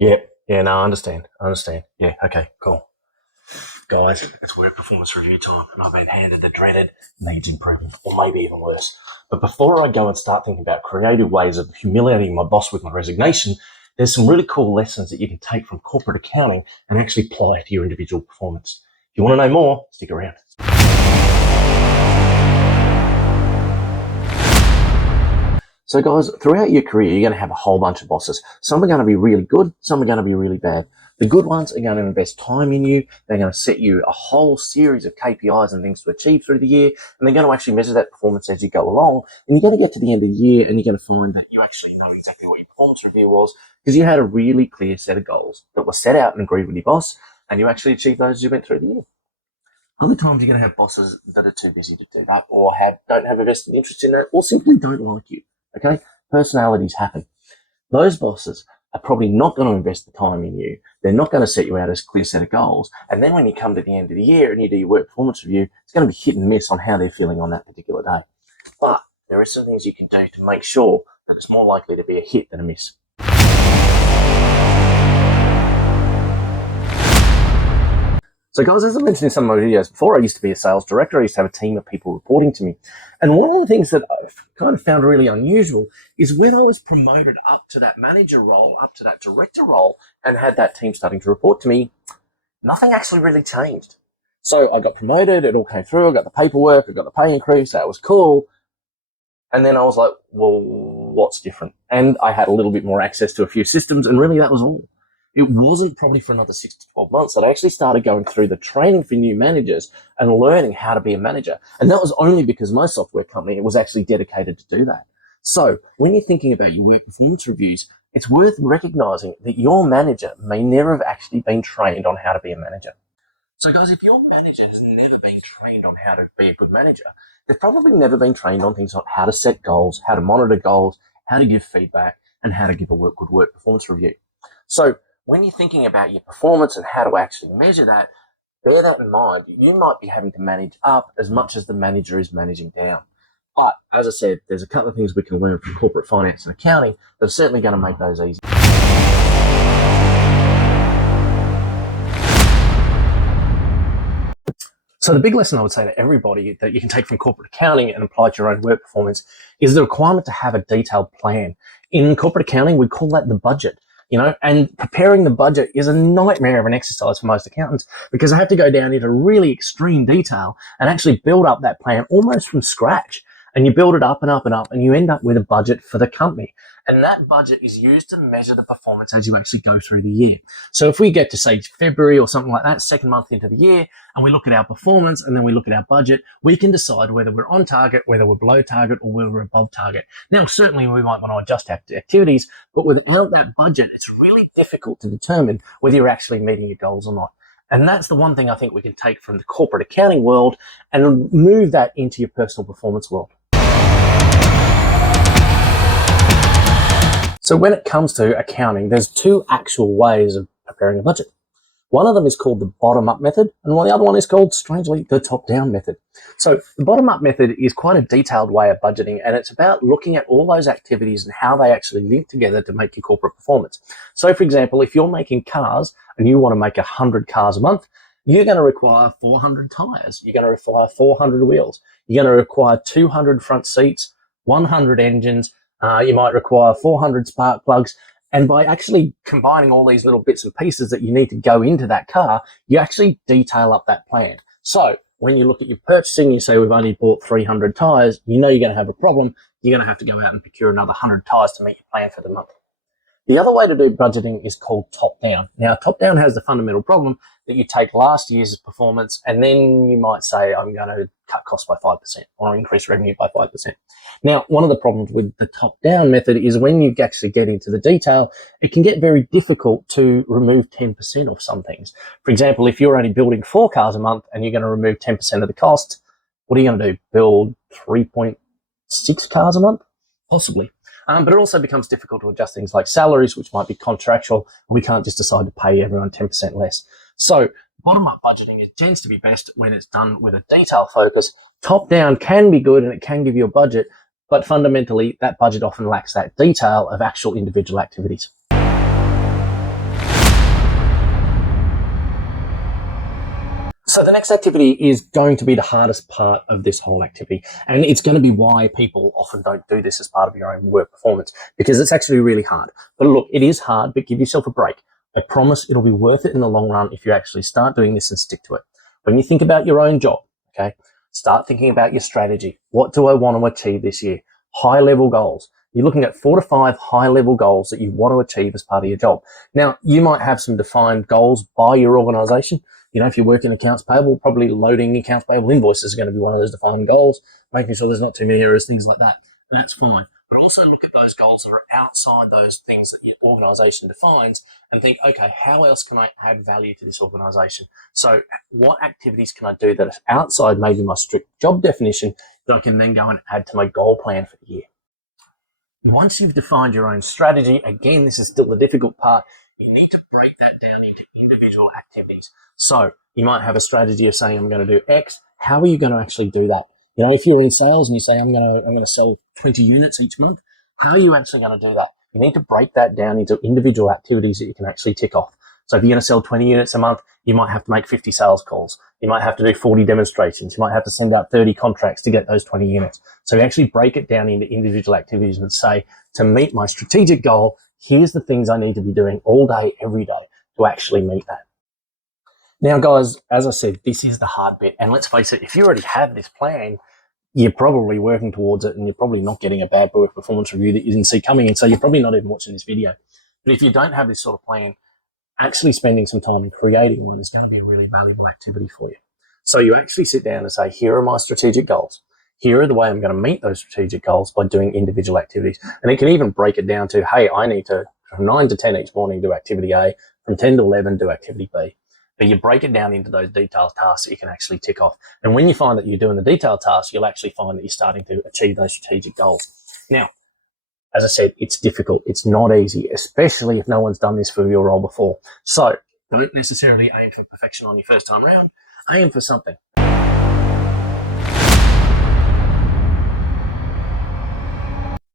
Yeah, yeah, no, I understand. I understand. Yeah, okay, cool. Guys, it's work performance review time, and I've been handed the dreaded needs improvement, or maybe even worse. But before I go and start thinking about creative ways of humiliating my boss with my resignation, there's some really cool lessons that you can take from corporate accounting and actually apply to your individual performance. If you want to know more, stick around. So guys, throughout your career, you're going to have a whole bunch of bosses. Some are going to be really good, some are going to be really bad. The good ones are going to invest time in you. They're going to set you a whole series of KPIs and things to achieve through the year. And they're going to actually measure that performance as you go along. And you're going to get to the end of the year and you're going to find that you actually know exactly what your performance review was because you had a really clear set of goals that were set out and agreed with your boss. And you actually achieved those as you went through the year. Other times you're going to have bosses that are too busy to do that or don't have a vested interest in that or simply don't like you. Okay? Personalities happen. Those bosses are probably not going to invest the time in you. They're not going to set you out as a clear set of goals. And then when you come to the end of the year and you do your work performance review, it's going to be hit and miss on how they're feeling on that particular day. But there are some things you can do to make sure that it's more likely to be a hit than a miss. So guys, as I mentioned in some of my videos before, I used to be a sales director. I used to have a team of people reporting to me. And one of the things that I've kind of found really unusual is when I was promoted up to that manager role, up to that director role, and had that team starting to report to me, nothing actually really changed. So I got promoted, it all came through, I got the paperwork, I got the pay increase, that was cool. And then I was like, well, what's different? And I had a little bit more access to a few systems, and really that was all. It wasn't probably for another 6 to 12 months that I actually started going through the training for new managers and learning how to be a manager. And that was only because my software company was actually dedicated to do that. So when you're thinking about your work performance reviews, it's worth recognizing that your manager may never have actually been trained on how to be a manager. So guys, if your manager has never been trained on how to be a good manager, they've probably never been trained on things like how to set goals, how to monitor goals, how to give feedback, and how to give a good work performance review. So when you're thinking about your performance and how to actually measure that, bear that in mind. You might be having to manage up as much as the manager is managing down. But as I said, there's a couple of things we can learn from corporate finance and accounting that are certainly going to make those easy. So the big lesson I would say to everybody that you can take from corporate accounting and apply to your own work performance is the requirement to have a detailed plan. In corporate accounting, we call that the budget. And preparing the budget is a nightmare of an exercise for most accountants because they have to go down into really extreme detail and actually build up that plan almost from scratch. And you build it up and up and up, and you end up with a budget for the company. And that budget is used to measure the performance as you actually go through the year. So if we get to, say, February or something like that, second month into the year, and we look at our performance and then we look at our budget, we can decide whether we're on target, whether we're below target, or whether we're above target. Now, certainly we might want to adjust our activities, but without that budget, it's really difficult to determine whether you're actually meeting your goals or not. And that's the one thing I think we can take from the corporate accounting world and move that into your personal performance world. So when it comes to accounting, there's two actual ways of preparing a budget. One of them is called the bottom-up method, and the other one is called, strangely, the top-down method. So the bottom-up method is quite a detailed way of budgeting, and it's about looking at all those activities and how they actually link together to make your corporate performance. So, for example, if you're making cars and you want to make 100 cars a month, you're going to require 400 tires. You're going to require 400 wheels. You're going to require 200 front seats, 100 engines. You might require 400 spark plugs. And by actually combining all these little bits and pieces that you need to go into that car, you actually detail up that plan. So when you look at your purchasing, you say we've only bought 300 tires, you know you're going to have a problem. You're going to have to go out and procure another 100 tires to meet your plan for the month. The other way to do budgeting is called top-down. Now, top-down has the fundamental problem that you take last year's performance and then you might say, I'm going to cut costs by 5% or increase revenue by 5%. Now, one of the problems with the top-down method is when you actually get into the detail, it can get very difficult to remove 10% of some things. For example, if you're only building 4 cars a month and you're going to remove 10% of the cost, what are you going to do? Build 3.6 cars a month? Possibly. But it also becomes difficult to adjust things like salaries, which might be contractual, and we can't just decide to pay everyone 10% less. So bottom-up budgeting tends to be best when it's done with a detail focus. Top-down can be good and it can give you a budget, but fundamentally that budget often lacks that detail of actual individual activities. next activity is going to be the hardest part of this whole activity. And it's going to be why people often don't do this as part of your own work performance, because it's actually really hard. But look, it is hard, but give yourself a break. I promise it'll be worth it in the long run if you actually start doing this and stick to it. When you think about your own job, okay, start thinking about your strategy. What do I want to achieve this year? High level goals. You're looking at 4 to 5 high level goals that you want to achieve as part of your job. Now, you might have some defined goals by your organization. You know, if you work in accounts payable, probably loading accounts payable invoices is going to be one of those defined goals, making sure there's not too many errors, things like that. And that's fine. But also look at those goals that are outside those things that your organization defines and think, okay, how else can I add value to this organization? So what activities can I do that are outside maybe my strict job definition that I can then go and add to my goal plan for the year? Once you've defined your own strategy, again, this is still the difficult part, you need to break that down into individual activities. So you might have a strategy of saying, I'm going to do X. How are you going to actually do that? You know, if you're in sales and you say, I'm going to sell 20 units each month, how are you actually going to do that? You need to break that down into individual activities that you can actually tick off. So if you're going to sell 20 units a month, you might have to make 50 sales calls. You might have to do 40 demonstrations. You might have to send out 30 contracts to get those 20 units. So you actually break it down into individual activities and say, to meet my strategic goal, here's the things I need to be doing all day, every day to actually meet that. Now, guys, as I said, this is the hard bit. And let's face it, if you already have this plan, you're probably working towards it and you're probably not getting a bad work performance review that you didn't see coming. And so you're probably not even watching this video. But if you don't have this sort of plan, actually spending some time in creating one is going to be a really valuable activity for you. So you actually sit down and say, here are my strategic goals. Here are the way I'm going to meet those strategic goals by doing individual activities. And it can even break it down to, hey, I need to, from 9 to 10 each morning, do activity A, from 10 to 11, do activity B. But you break it down into those detailed tasks that you can actually tick off. And when you find that you're doing the detailed tasks, you'll actually find that you're starting to achieve those strategic goals. Now, as I said, it's difficult. It's not easy, especially if no one's done this for your role before. So don't necessarily aim for perfection on your first time round. Aim for something.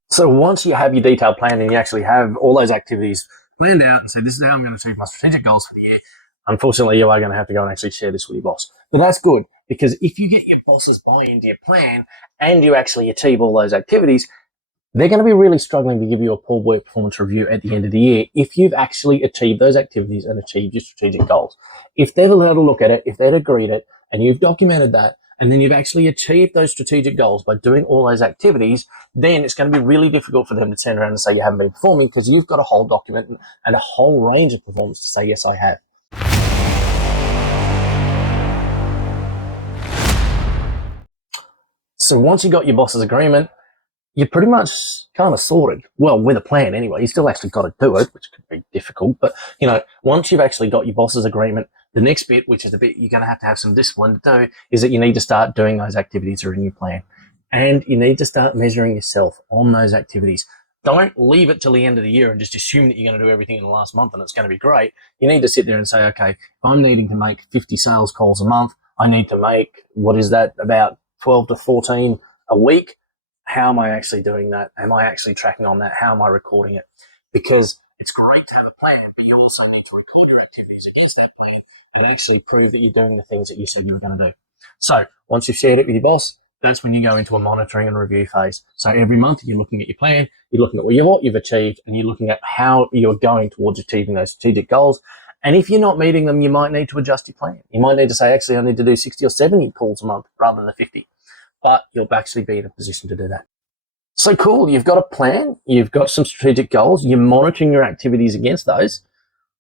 So once you have your detailed plan and you actually have all those activities planned out and say, this is how I'm going to achieve my strategic goals for the year, unfortunately, you are going to have to go and actually share this with your boss. But that's good, because if you get your boss's buy-in to your plan and you actually achieve all those activities, they're going to be really struggling to give you a poor work performance review at the end of the year if you've actually achieved those activities and achieved your strategic goals. If they've allowed to look at it, if they've agreed it, and you've documented that, and then you've actually achieved those strategic goals by doing all those activities, then it's going to be really difficult for them to turn around and say you haven't been performing, because you've got a whole document and a whole range of performance to say, yes, I have. So once you got your boss's agreement, you're pretty much kind of sorted. Well, with a plan anyway. You still actually got to do it, which could be difficult. But, you know, once you've actually got your boss's agreement, the next bit, which is the bit you're going to have some discipline to do, is that you need to start doing those activities that are in your plan. And you need to start measuring yourself on those activities. Don't leave it till the end of the year and just assume that you're going to do everything in the last month and it's going to be great. You need to sit there and say, okay, if I'm needing to make 50 sales calls a month, I need to make, what is that, about 12 to 14 a week. How am I actually doing that? Am I actually tracking on that? How am I recording it? Because it's great to have a plan, but you also need to record your activities against that plan and actually prove that you're doing the things that you said you were going to do. So once you've shared it with your boss, that's when you go into a monitoring and review phase. So every month you're looking at your plan, you're looking at what you've achieved, and you're looking at how you're going towards achieving those strategic goals. And if you're not meeting them, you might need to adjust your plan. You might need to say, actually, I need to do 60 or 70 calls a month rather than the 50. But you'll actually be in a position to do that. So cool, you've got a plan, you've got some strategic goals, you're monitoring your activities against those.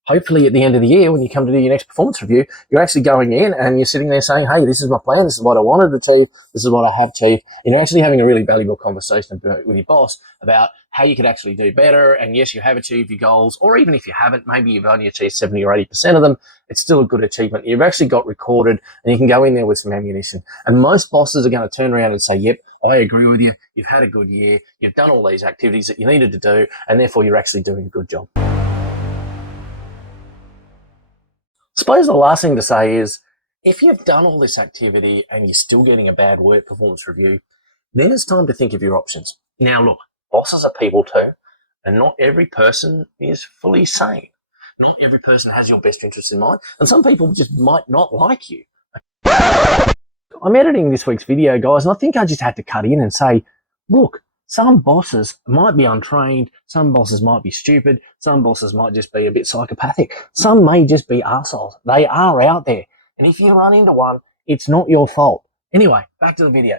Hopefully at the end of the year, when you come to do your next performance review, you're actually going in and you're sitting there saying, hey, this is my plan, this is what I wanted to achieve, this is what I have achieved. And you're actually having a really valuable conversation with your boss about how you could actually do better. And yes, you have achieved your goals, or even if you haven't, maybe you've only achieved 70 or 80% of them, it's still a good achievement. You've actually got recorded and you can go in there with some ammunition. And most bosses are going to turn around and say, yep, I agree with you. You've had a good year. You've done all these activities that you needed to do, and therefore you're actually doing a good job. I suppose the last thing to say is, if you've done all this activity and you're still getting a bad work performance review, then it's time to think of your options. Now, look, bosses are people too, and not every person is fully sane. Not every person has your best interest in mind, and some people just might not like you. I'm editing this week's video, guys, and I think I just had to cut in and say, look, some bosses might be untrained, some bosses might be stupid, some bosses might just be a bit psychopathic, some may just be arseholes. They are out there. And if you run into one, it's not your fault. Anyway, back to the video.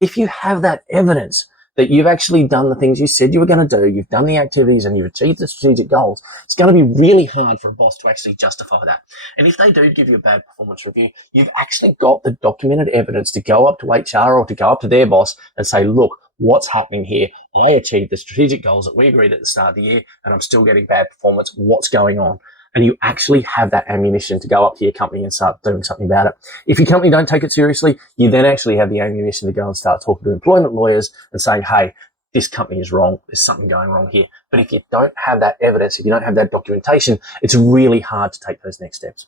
If you have that evidence that you've actually done the things you said you were going to do, you've done the activities and you've achieved the strategic goals, it's going to be really hard for a boss to actually justify that. And if they do give you a bad performance review, you've actually got the documented evidence to go up to HR or to go up to their boss and say, look, what's happening here? I achieved the strategic goals that we agreed at the start of the year and I'm still getting bad performance. What's going on? And you actually have that ammunition to go up to your company and start doing something about it. If your company don't take it seriously, you then actually have the ammunition to go and start talking to employment lawyers and saying, hey, this company is wrong. There's something going wrong here. But if you don't have that evidence, if you don't have that documentation, it's really hard to take those next steps.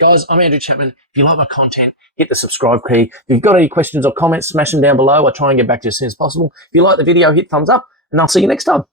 Guys, I'm Andrew Chapman. If you like my content, hit the subscribe key. If you've got any questions or comments, smash them down below. I'll try and get back to you as soon as possible. If you like the video, hit thumbs up, and I'll see you next time.